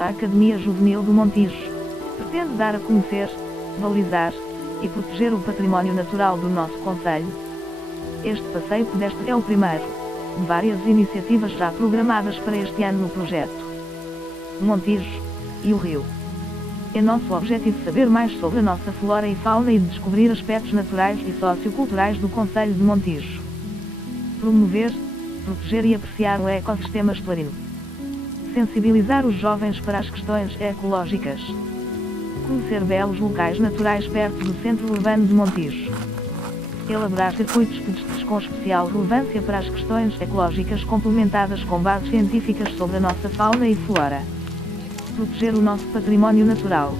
A Academia Juvenil do Montijo pretende dar a conhecer, valorizar e proteger o património natural do nosso concelho. Este passeio pedestre é o primeiro de várias iniciativas já programadas para este ano no projeto Montijo e o Rio. É nosso objetivo saber mais sobre a nossa flora e fauna e descobrir aspectos naturais e socioculturais do concelho de Montijo. Promover, proteger e apreciar o ecossistema estuarino. Sensibilizar os jovens para as questões ecológicas. Conhecer belos locais naturais perto do centro urbano de Montijo. Elaborar circuitos pedestres com especial relevância para as questões ecológicas complementadas com bases científicas sobre a nossa fauna e flora. Proteger o nosso património natural.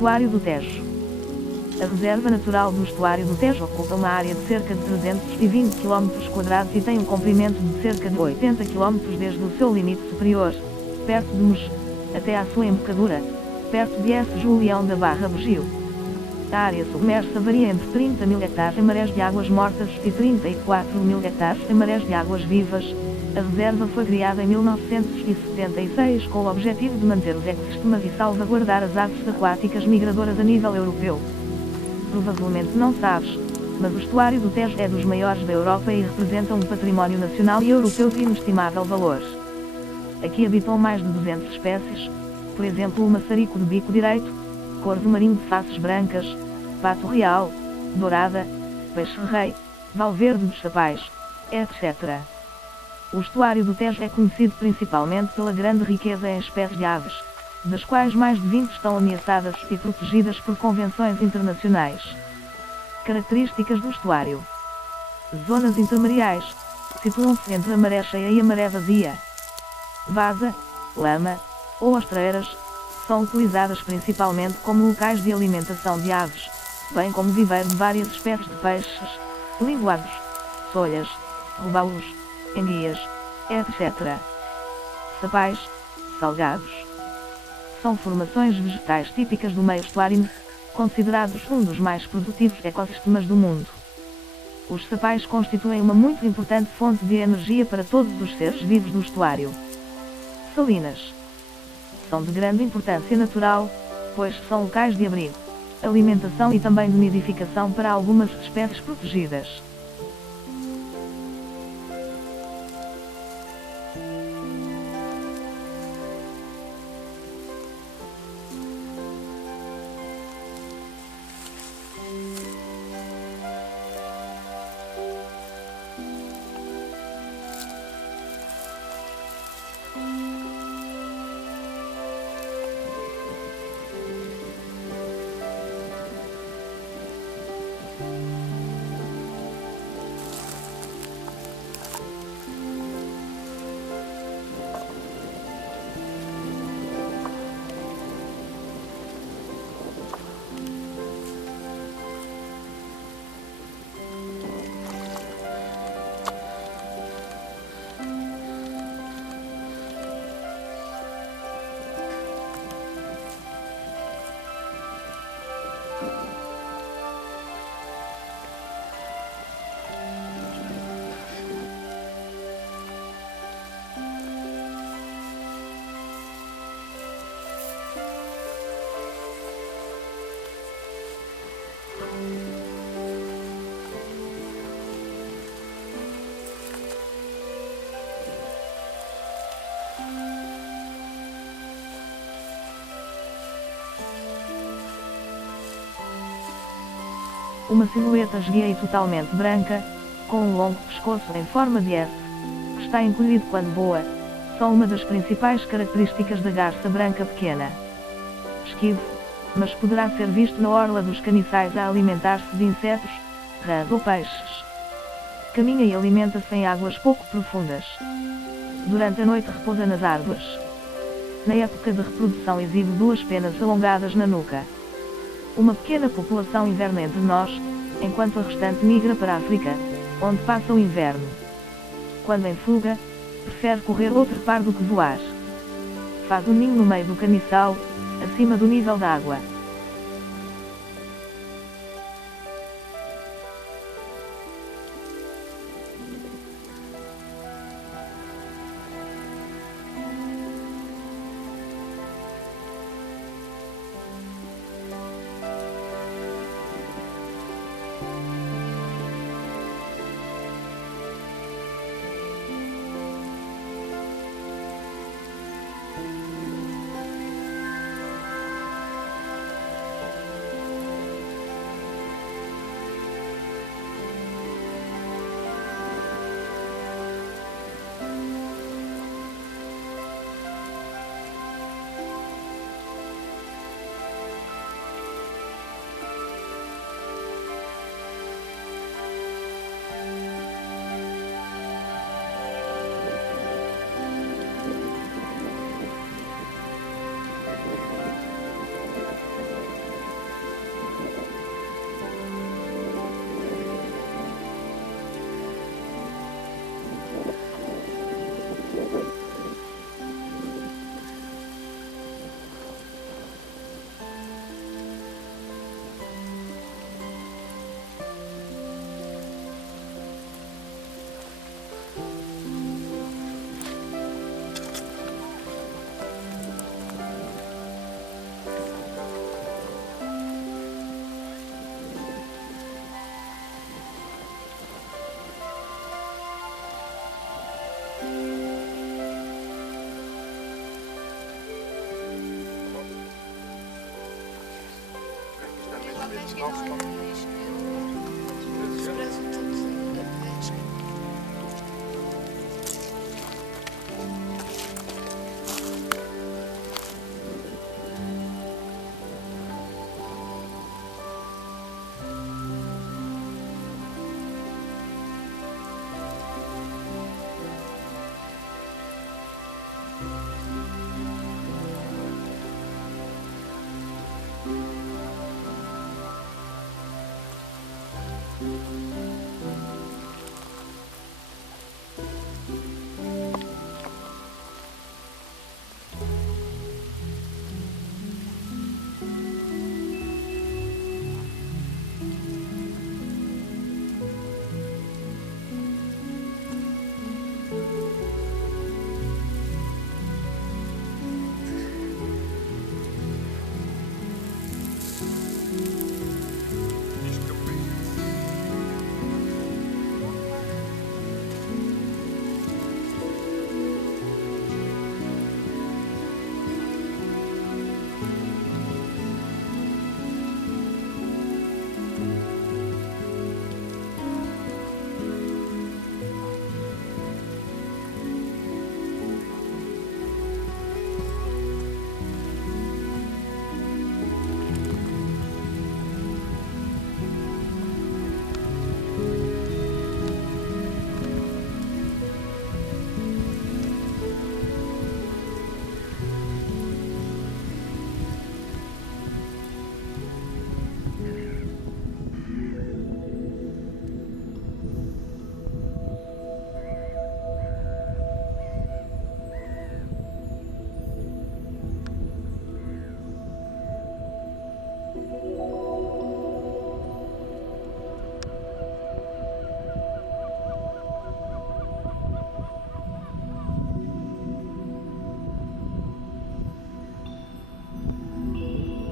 Estuário do Tejo. A Reserva Natural do Estuário do Tejo ocupa uma área de cerca de 320 km² e tem um comprimento de cerca de 80 km desde o seu limite superior, perto de Mos, até à sua embocadura, perto de S. Julião da Barra Bugio. A área submersa varia entre 30.000 hectares em marés de águas mortas e 34.000 hectares em marés de águas vivas. A reserva foi criada em 1976 com o objetivo de manter os ecossistemas e salvaguardar as aves aquáticas migradoras a nível europeu. Provavelmente não sabes, mas o estuário do Tejo é dos maiores da Europa e representa um património nacional e europeu de inestimável valor. Aqui habitam mais de 200 espécies, por exemplo o maçarico de bico direito, corvo marinho de faces brancas, pato real, dourada, peixe-rei, valverde dos chapais, etc. O estuário do Tejo é conhecido principalmente pela grande riqueza em espécies de aves, das quais mais de 20 estão ameaçadas e protegidas por convenções internacionais. Características do estuário. Zonas intermareais, situam-se entre a maré cheia e a maré vazia. Vasa, lama, ou ostreiras, são utilizadas principalmente como locais de alimentação de aves, bem como viveiro de várias espécies de peixes, linguados, solhas, robalos, enguias, etc. Sapais, salgados. São formações vegetais típicas do meio estuarino, considerados um dos mais produtivos ecossistemas do mundo. Os sapais constituem uma muito importante fonte de energia para todos os seres vivos do estuário. Salinas. São de grande importância natural, pois são locais de abrigo, alimentação e também de nidificação para algumas espécies protegidas. Uma silhueta esguia e totalmente branca, com um longo pescoço em forma de S, que está encolhido quando voa, são uma das principais características da garça branca pequena. Esquivo, mas poderá ser visto na orla dos caniçais a alimentar-se de insetos, rãs ou peixes. Caminha e alimenta-se em águas pouco profundas. Durante a noite repousa nas árvores. Na época de reprodução exibe duas penas alongadas na nuca. Uma pequena população inverna entre nós, enquanto a restante migra para a África, onde passa o inverno. Quando em fuga, prefere correr ou trepar do que voar. Faz o ninho no meio do caniçal, acima do nível da água.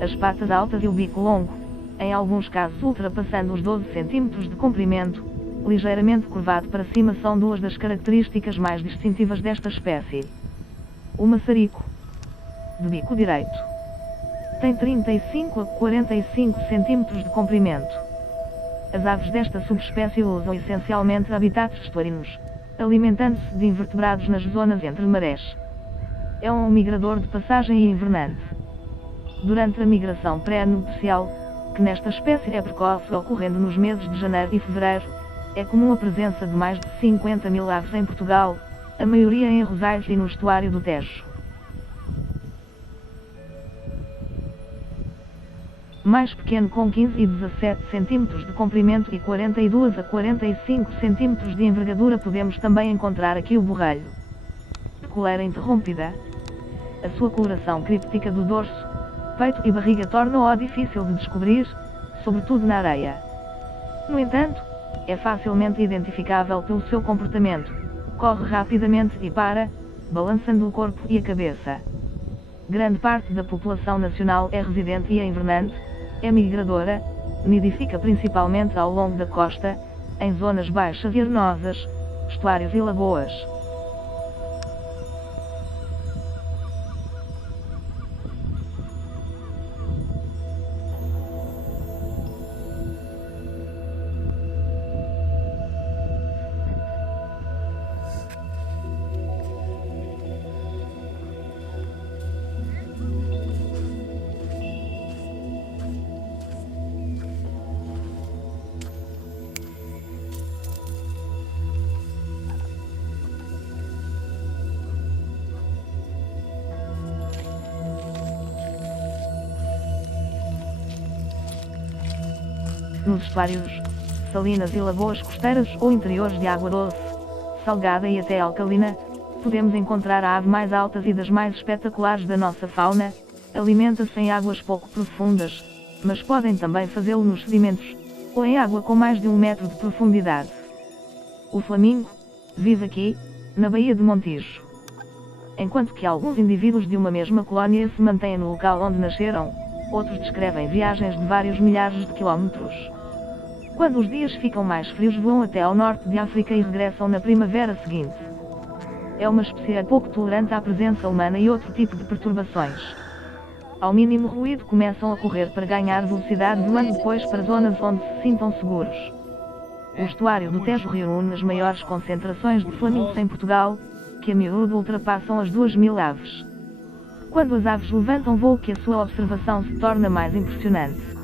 As patas altas e o bico longo, em alguns casos ultrapassando os 12 cm de comprimento, ligeiramente curvado para cima, são duas das características mais distintivas desta espécie. O maçarico, de bico direito, tem 35 a 45 cm de comprimento. As aves desta subespécie usam essencialmente habitats estuarinos, alimentando-se de invertebrados nas zonas entre marés. É um migrador de passagem e invernante. Durante a migração pré-nupcial, que nesta espécie é precoce, ocorrendo nos meses de janeiro e fevereiro, é comum a presença de mais de 50.000 aves em Portugal, a maioria em Rosais e no estuário do Tejo. Mais pequeno, com 15 e 17 cm de comprimento e 42 a 45 cm de envergadura, podemos também encontrar aqui o borrelho. De coleira interrompida. A sua coloração críptica do dorso, peito e barriga torna-o difícil de descobrir, sobretudo na areia. No entanto, é facilmente identificável pelo seu comportamento. Corre rapidamente e para, balançando o corpo e a cabeça. Grande parte da população nacional é residente e é invernante, é migradora, nidifica principalmente ao longo da costa, em zonas baixas e arenosas, estuários e lagoas. Nos estuários, salinas e lagoas costeiras ou interiores de água doce, salgada e até alcalina, podemos encontrar a ave mais altas e das mais espetaculares da nossa fauna. Alimenta-se em águas pouco profundas, mas podem também fazê-lo nos sedimentos, ou em água com mais de 1 metro de profundidade. O flamingo vive aqui, na Baía de Montijo. Enquanto que alguns indivíduos de uma mesma colónia se mantêm no local onde nasceram, outros descrevem viagens de vários milhares de quilómetros. Quando os dias ficam mais frios, voam até ao norte de África e regressam na primavera seguinte. É uma espécie pouco tolerante à presença humana e outro tipo de perturbações. Ao mínimo ruído começam a correr para ganhar velocidade, voando depois para zonas onde se sintam seguros. O estuário do Tejo reúne as maiores concentrações de flamingos em Portugal, que a miúdo ultrapassam as 2.000 aves. Quando as aves levantam voo, que a sua observação se torna mais impressionante.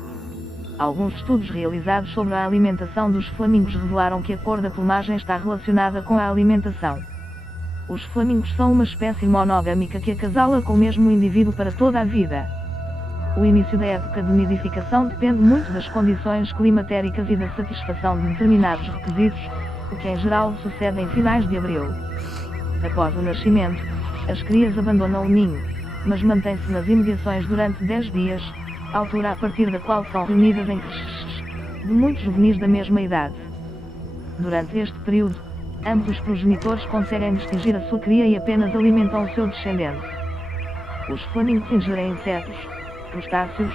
Alguns estudos realizados sobre a alimentação dos flamingos revelaram que a cor da plumagem está relacionada com a alimentação. Os flamingos são uma espécie monogâmica que acasala com o mesmo indivíduo para toda a vida. O início da época de nidificação depende muito das condições climatéricas e da satisfação de determinados requisitos, o que em geral sucede em finais de abril. Após o nascimento, as crias abandonam o ninho, mas mantêm-se nas imediações durante 10 dias, altura a partir da qual são reunidas em creches de muitos juvenis da mesma idade. Durante este período, ambos os progenitores conseguem distinguir a sua cria e apenas alimentam o seu descendente. Os flamingos ingerem insetos, crustáceos,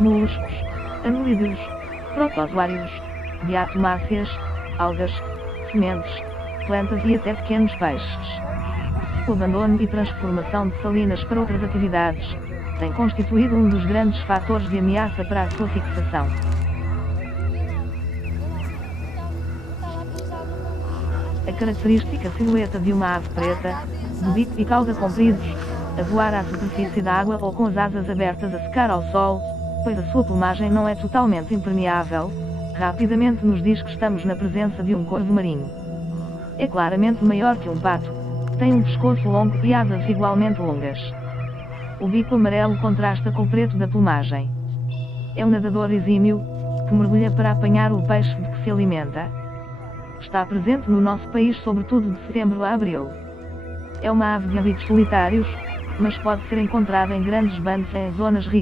moluscos, anelídeos, protozoários, diatomáceas, algas, sementes, plantas e até pequenos peixes. O abandono e transformação de salinas para outras atividades tem constituído um dos grandes fatores de ameaça para a sua fixação. A característica silhueta de uma ave preta, de bico e cauda compridos, a voar à superfície da água ou com as asas abertas a secar ao sol, pois a sua plumagem não é totalmente impermeável, rapidamente nos diz que estamos na presença de um corvo marinho. É claramente maior que um pato, tem um pescoço longo e asas igualmente longas. O bico amarelo contrasta com o preto da plumagem. É um nadador exímio, que mergulha para apanhar o peixe de que se alimenta. Está presente no nosso país sobretudo de setembro a abril. É uma ave de hábitos solitários, mas pode ser encontrada em grandes bandos em zonas ricas.